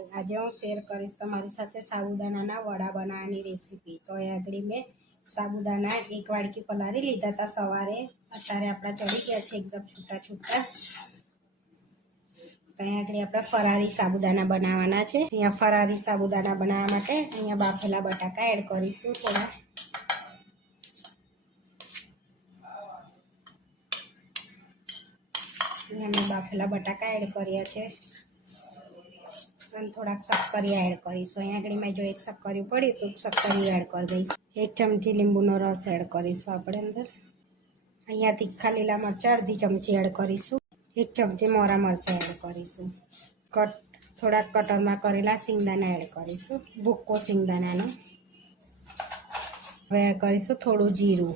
હાય, આજે હું શેર કરીશ તમારી સાથે સાબુદાણાના વડા બનાવવાની રેસીપી। તો એ આગળ મેં સાબુદાણા એક વાડકી પલાળી લીધા હતા સવારે। અત્યારે આપણા ચડી ગયા છે એકદમ છૂટા છૂટા। તો અહીંયા આગળ આપણે ફરારી સાબુદાણા બનાવવાના છે। અહીંયા ફરારી સાબુદાણા બનાવવા માટે અહીંયા બાફેલા બટાકા એડ કરીશું થોડા। અહીંયા મેં બાફેલા બટાકા એડ કર્યા છે અને થોડાક શક્કરિયા એડ કરીશું। અહીંયા આગળ મેં જો એક શક્કરિયું પડી તો શક્કરિયું એડ કરી દઈશ। 1 ચમચી લીંબુનો રસ એડ કરીશું આપણે અંદર। અહીંયા તીખા લીલા મરચાં અડધી ચમચી એડ કરીશું। 1 ચમચી મોરા મરચાં એડ કરીશું। થોડાક કટરમાં કરેલા સિંગદાણા એડ કરીશું, ભૂક્કો સિંગદાણાનો। હવે એડ કરીશું થોડું જીરું।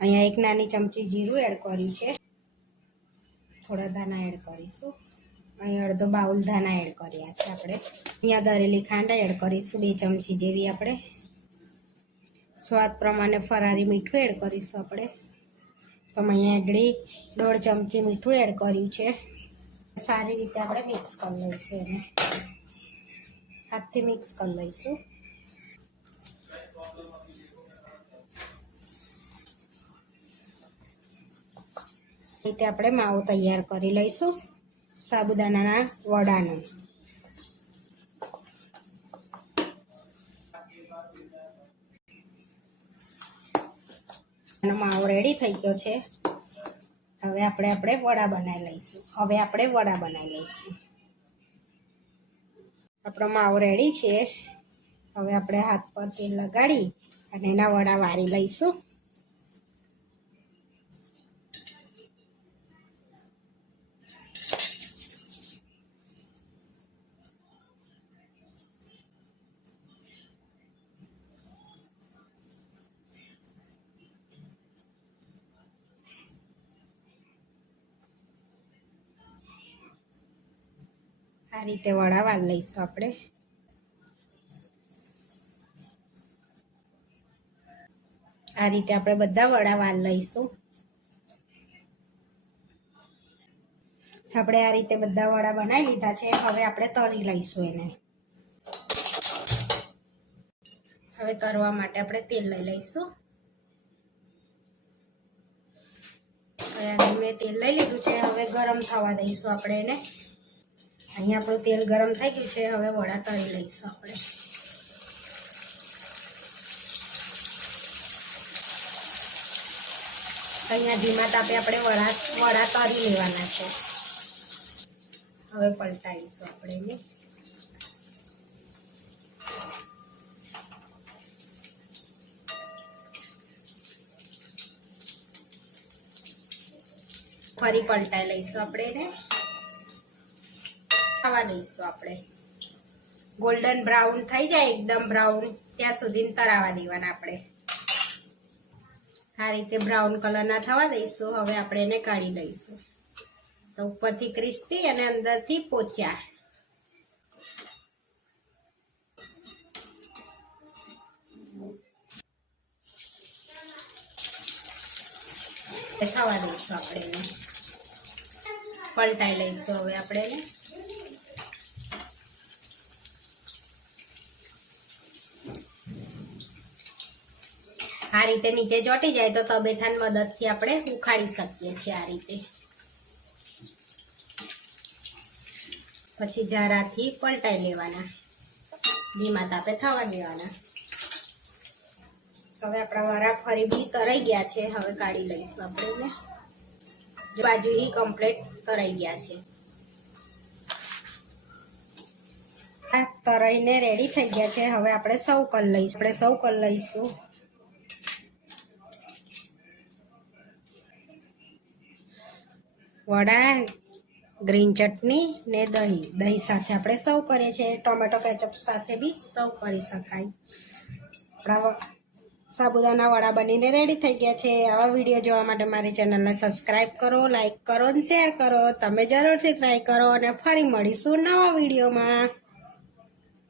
અહીંયા 1 નાની ચમચી જીરું એડ કર્યું છે। થોડા ધાણા એડ કરીશું। અહીંયા અડધો બાઉલ ધાણા એડ કર્યા છે આપણે। અહીંયા દળેલી ખાંડ એડ કરીશું 2 ચમચી જેવી આપણે। સ્વાદ પ્રમાણે ફરારી મીઠું એડ કરીશું આપણે। તો અહીંયા આગળ 1.5 ચમચી મીઠું એડ કર્યું છે। સારી રીતે આપણે મિક્સ કરી લઈશું એને, હાથથી મિક્સ કરી લઈશું। રીતે આપણે માવો તૈયાર કરી લઈશું સાબુદાણાના વડાનો। માવો રેડી થઈ ગયો છે। હવે આપણે વડા બનાવી લઈશું। આપણો માવો રેડી છે। હવે આપણે હાથ પર તેલ લગાડી અને એના વડા વારી લઈશું। આ રીતે વડા વાળી લઈશું આપણે। આ રીતે આપણે બધા વડા વાળી લઈશું। આપણે આ રીતે બધા વડા બનાવી લીધા છે। હવે આપણે તળી લઈશું એને। હવે તળવા માટે આપણે તેલ લઈ લઈશું। મેં તેલ લઈ લીધું છે। હવે ગરમ થવા દઈશું આપણે એને। અહીંયા આપણું તેલ ગરમ થઈ ગયું છે। હવે વડા તળી લઈશું આપણે। અહીંયા ધીમા તાપે આપણે વડા તળી લેવાના છે। હવે પલટાવીશું આપણે એને। ફરી પલટાઈ લઈશું આપણે એને। થવા દઈશું આપણે। ગોલ્ડન બ્રાઉન થઈ જાય એકદમ બ્રાઉન ત્યાં સુધી તળાવા દેવાના આપણે। આ રીતે બ્રાઉન કલરના થવા દઈશું। હવે આપણે એને કાઢી લઈશું। તો ઉપરથી ક્રિસ્પી અને અંદરથી પોચા। થવા દઈશું આપણે એને, પલટાઈ લઈશું હવે આપણે એને। આ રીતે નીચે ચોંટી જાય તો તબેથાની મદદથી આપણે ઉખાડી શકીએ છીએ આ રીતે। પછી જરાથી પલટાઈ લેવાના, ધીમા તાપે થવા દેવાના। હવે આપણા વડા ફરી બી તરાઈ ગયા છે। હવે કાઢી લઈશું આપણે એને। બાજુથી કમ્પ્લીટ તરાઈ ગયા છે। આ તરાઈને રેડી થઈ ગયા છે। હવે આપણે સર્વ કરી લઈશું। વડા, ગ્રીન ચટણી ને દહીં સાથે આપણે સર્વ કરીએ છીએ। ટોમેટો કેચઅપ સાથે બી સર્વ કરી શકાય। આપણા સાબુદાના વડા બનીને રેડી થઈ ગયા છે। આવા વિડીયો જોવા માટે મારી ચેનલને સબસ્ક્રાઈબ કરો, લાઈક કરો અને શેર કરો। તમે જરૂરથી ટ્રાય કરો અને ફરી મળીશું નવા વિડીયોમાં।